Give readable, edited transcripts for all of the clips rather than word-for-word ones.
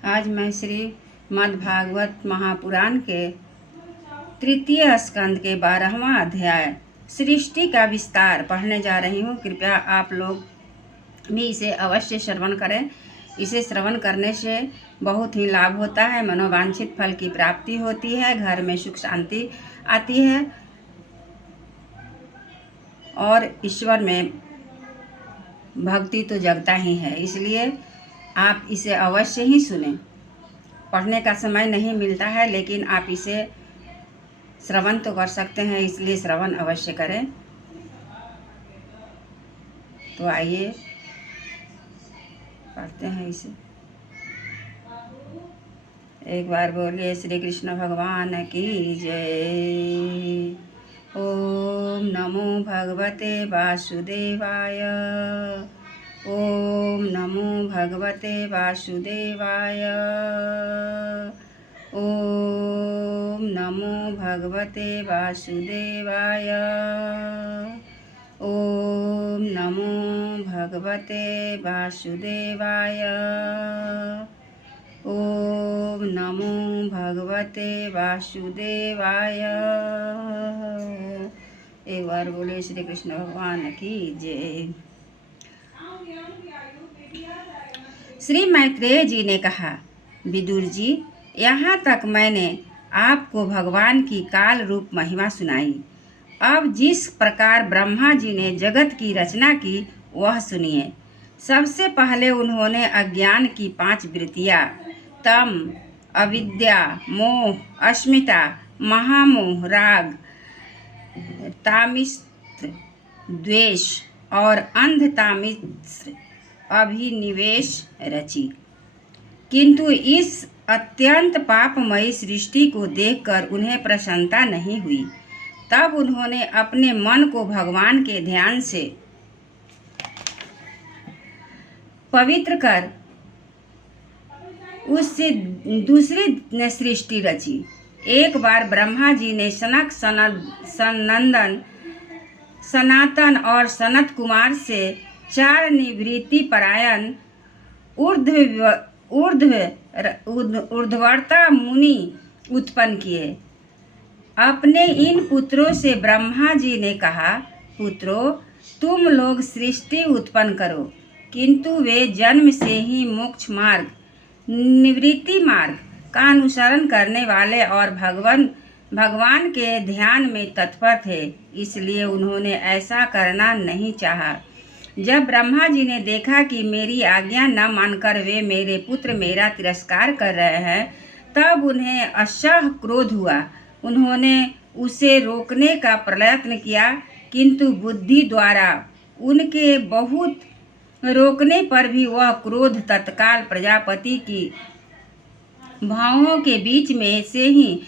आज मैं श्रीमद् भागवत महापुराण के तृतीय स्कंद के 12वां अध्याय सृष्टि का विस्तार पढ़ने जा रही हूँ। कृपया आप लोग भी इसे अवश्य श्रवण करें। इसे श्रवण करने से बहुत ही लाभ होता है, मनोवांछित फल की प्राप्ति होती है, घर में सुख शांति आती है और ईश्वर में भक्ति तो जगता ही है। इसलिए आप इसे अवश्य ही सुनें। पढ़ने का समय नहीं मिलता है, लेकिन आप इसे श्रवण तो कर सकते हैं, इसलिए श्रवण अवश्य करें। तो आइए पढ़ते हैं इसे। एक बार बोलिए श्री कृष्ण भगवान की जय। ओम नमो भगवते वासुदेवाय। ओम नमो भगवते वासुदेवाय। ओम नमो भगवते वासुदेवाय। ओम नमो भगवते वासुदेवाय। ओम नमो भगवते वासुदेवाय। एक बार बोले श्री कृष्ण भगवान की जय। श्री मैत्रेय जी ने कहा, विदुर जी, यहाँ तक मैंने आपको भगवान की काल रूप महिमा सुनाई। अब जिस प्रकार ब्रह्मा जी ने जगत की रचना की वह सुनिए। सबसे पहले उन्होंने अज्ञान की 5 वृत्तियाँ तम, अविद्या, मोह, अस्मिता, महामोह, राग, तामिस्त्र, द्वेष और अंधतामिस्त्र अभिनिवेश रची। किंतु इस अत्यंत पापमयी सृष्टि को देखकर उन्हें प्रसन्नता नहीं हुई। तब उन्होंने अपने मन को भगवान के ध्यान से पवित्र कर उससे दूसरी सृष्टि रची। एक बार ब्रह्मा जी ने सनक, सनंदन, सनातन और सनत कुमार से 4 निवृत्ति परायण ऊर्ध्ववर्ता मुनि उत्पन्न किए। अपने इन पुत्रों से ब्रह्मा जी ने कहा, पुत्रों, तुम लोग सृष्टि उत्पन्न करो। किंतु वे जन्म से ही मोक्ष मार्ग, निवृत्ति मार्ग का अनुसरण करने वाले और भगवान के ध्यान में तत्पर थे, इसलिए उन्होंने ऐसा करना नहीं चाहा। जब ब्रह्मा जी ने देखा कि मेरी आज्ञा न मानकर वे मेरे पुत्र मेरा तिरस्कार कर रहे हैं, तब उन्हें असह्य क्रोध हुआ। उन्होंने उसे रोकने का प्रयत्न किया, किंतु बुद्धि द्वारा उनके बहुत रोकने पर भी वह क्रोध तत्काल प्रजापति की भौहों के बीच में से ही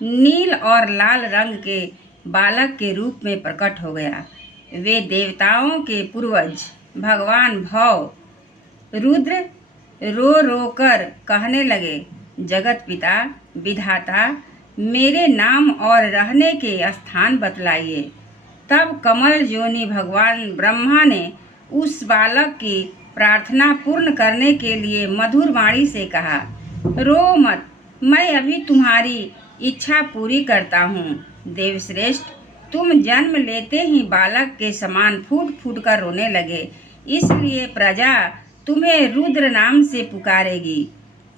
नील और लाल रंग के बालक के रूप में प्रकट हो गया। वे देवताओं के पूर्वज भगवान भव रुद्र रो कर कहने लगे, जगत पिता विधाता, मेरे नाम और रहने के स्थान बतलाइए। तब कमल योनि भगवान ब्रह्मा ने उस बालक की प्रार्थना पूर्ण करने के लिए मधुर वाणी से कहा, रो मत, मैं अभी तुम्हारी इच्छा पूरी करता हूँ। देवश्रेष्ठ, तुम जन्म लेते ही बालक के समान फूट फूट कर रोने लगे, इसलिए प्रजा तुम्हें रुद्र नाम से पुकारेगी।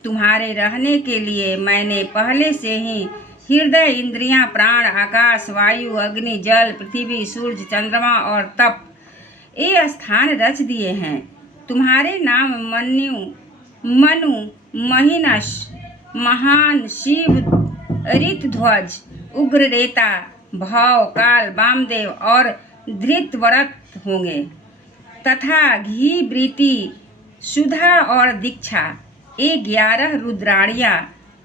तुम्हारे रहने के लिए मैंने पहले से ही हृदय, इंद्रियां, प्राण, आकाश, वायु, अग्नि, जल, पृथ्वी, सूर्य, चंद्रमा और तप ये स्थान रच दिए हैं। तुम्हारे नाम मनु, महिनस, महान, शिव, ऋतध्वज, उग्ररेता, भव, काल, वामदेव और धृतव्रत होंगे तथा घी, वृत्ति, सुधा और दीक्षा ये 11 रुद्राणियाँ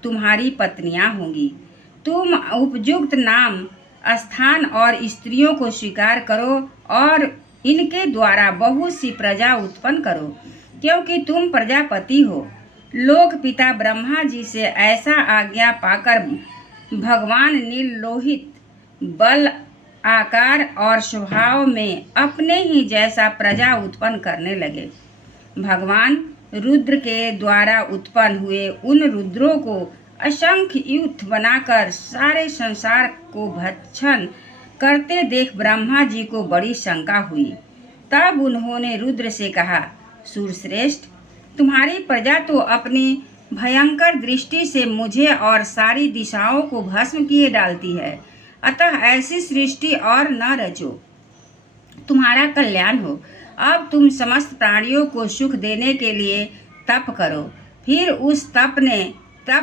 तुम्हारी पत्नियाँ होंगी। तुम उपयुक्त नाम, स्थान और स्त्रियों को स्वीकार करो और इनके द्वारा बहुत सी प्रजा उत्पन्न करो, क्योंकि तुम प्रजापति हो। लोक पिता ब्रह्मा जी से ऐसा आज्ञा पाकर भगवान नीललोहित बल, आकार और स्वभाव में अपने ही जैसा प्रजा उत्पन्न करने लगे। भगवान रुद्र के द्वारा उत्पन्न हुए उन रुद्रों को असंख्य युक्त बनाकर सारे संसार को भक्षण करते देख ब्रह्मा जी को बड़ी शंका हुई। तब उन्होंने रुद्र से कहा, सूरश्रेष्ठ, तुम्हारी प्रजा तो अपनी भयंकर दृष्टि से मुझे और सारी दिशाओं को भस्म किए डालती है, अतः ऐसी सृष्टि और न रचो, तुम्हारा कल्याण हो। अब तुम समस्त प्राणियों को सुख देने के लिए तप करो, फिर उस तप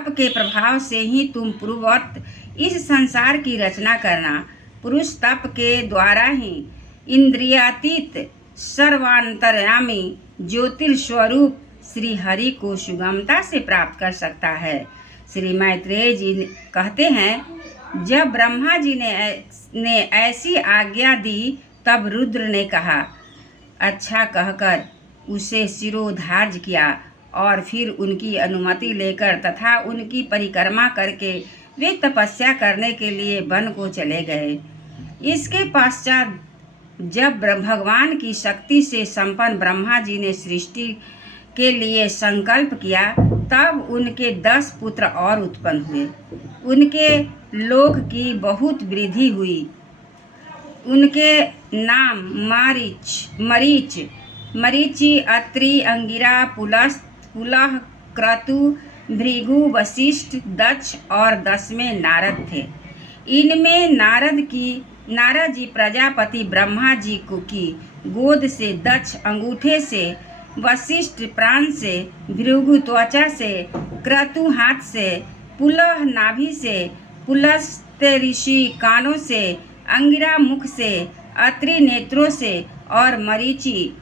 के प्रभाव से ही तुम पूर्ववत इस संसार की रचना करना। पुरुष तप के द्वारा ही इंद्रियातीत सर्वांतर्यामी ज्योतिर्स्वरूप श्री हरि को सुगमता से प्राप्त कर सकता है। श्री मैत्रेय जी कहते हैं, जब ब्रह्मा जी ने ऐसी आज्ञा दी तब रुद्र ने कहा, अच्छा कहकर उसे शिरोधार्य किया और फिर उनकी अनुमति लेकर तथा उनकी परिक्रमा करके वे तपस्या करने के लिए वन को चले गए। इसके पश्चात जब भगवान की शक्ति से संपन्न ब्रह्मा जी ने सृष्टि के लिए संकल्प किया तब उनके 10 पुत्र और उत्पन्न हुए। उनके लोक की बहुत वृद्धि हुई। उनके नाम मरीचि, अत्रि, अंगिरा, पुलह, क्रतु, भृगु, वशिष्ठ, दक्ष और 10वें नारद थे। इनमें नारद जी प्रजापति ब्रह्मा जी की गोद से, दक्ष अंगूठे से, वशिष्ठ प्राण से, भृगु त्वचा से, क्रतु हाथ से, पुलह नाभि से, पुलस्त्य ऋषि कानों से, अंगिरा मुख से, अत्रि नेत्रों से और मरीचि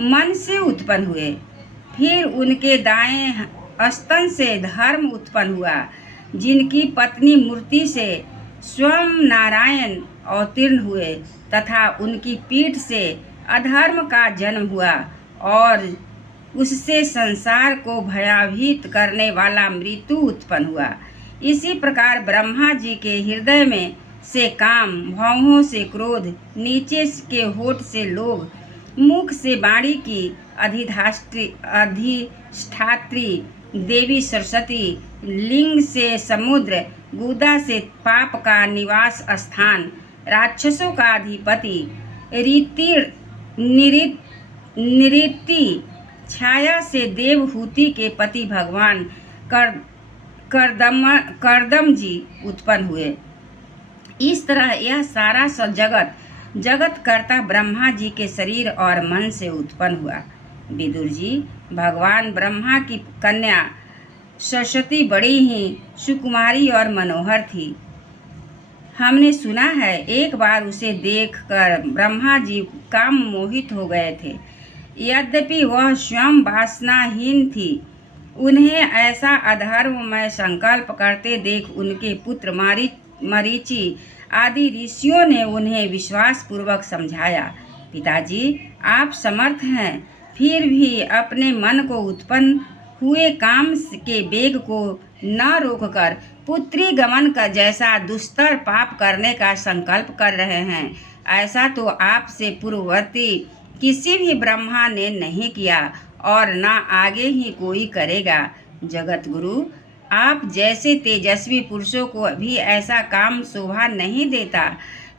मन से उत्पन्न हुए। फिर उनके दाएं स्तन से धर्म उत्पन्न हुआ, जिनकी पत्नी मूर्ति से स्वयं नारायण अवतीर्ण हुए तथा उनकी पीठ से अधर्म का जन्म हुआ और उससे संसार को भयभीत करने वाला मृत्यु उत्पन्न हुआ। इसी प्रकार ब्रह्मा जी के हृदय में से काम, भौहों से क्रोध, नीचे के होठ से लोभ, मुख से वाणी की अधिष्ठात्री देवी सरस्वती, लिंग से समुद्र, गुदा से पाप का निवास स्थान, राक्षसों का अधिपति, निऋति, छाया से देवहूति के पति भगवान करदम जी उत्पन्न हुए। इस तरह यह सारा जगत कर्ता ब्रह्मा जी के शरीर और मन से उत्पन्न हुआ। विदुर जी, भगवान ब्रह्मा की कन्या सरस्वती बड़ी ही सुकुमारी और मनोहर थी। हमने सुना है एक बार उसे देखकर ब्रह्मा जी काम मोहित हो गए थे। यद्यपि वह स्वयं वासनाहीन थी, उन्हें ऐसा अधर्ममय संकल्प करते देख उनके पुत्र मरीचि आदि ऋषियों ने उन्हें विश्वास पूर्वक समझाया, पिताजी, आप समर्थ हैं, फिर भी अपने मन को उत्पन्न हुए काम के वेग को न रोककर पुत्री गमन का जैसा दुस्तर पाप करने का संकल्प कर रहे हैं, ऐसा तो आपसे पूर्ववर्ती किसी भी ब्रह्मा ने नहीं किया और न आगे ही कोई करेगा। जगत गुरु, आप जैसे तेजस्वी पुरुषों को भी ऐसा काम शोभा नहीं देता,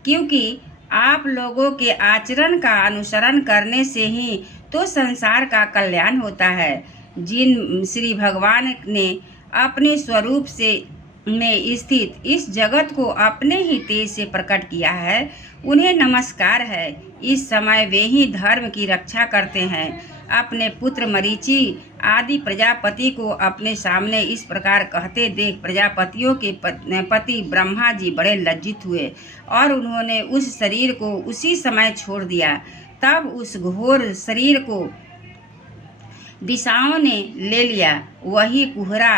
क्योंकि आप लोगों के आचरण का अनुसरण करने से ही तो संसार का कल्याण होता है। जिन श्री भगवान ने अपने स्वरूप से में स्थित इस जगत को अपने ही तेज से प्रकट किया है, उन्हें नमस्कार है। इस समय वे ही धर्म की रक्षा करते हैं। अपने पुत्र मरीचि आदि प्रजापति को अपने सामने इस प्रकार कहते देख प्रजापतियों के पति ब्रह्मा जी बड़े लज्जित हुए और उन्होंने उस शरीर को उसी समय छोड़ दिया। तब उस घोर शरीर को दिशाओं ने ले लिया। वही कुहरा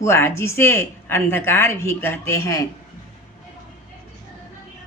हुआ, जिसे अंधकार भी कहते हैं।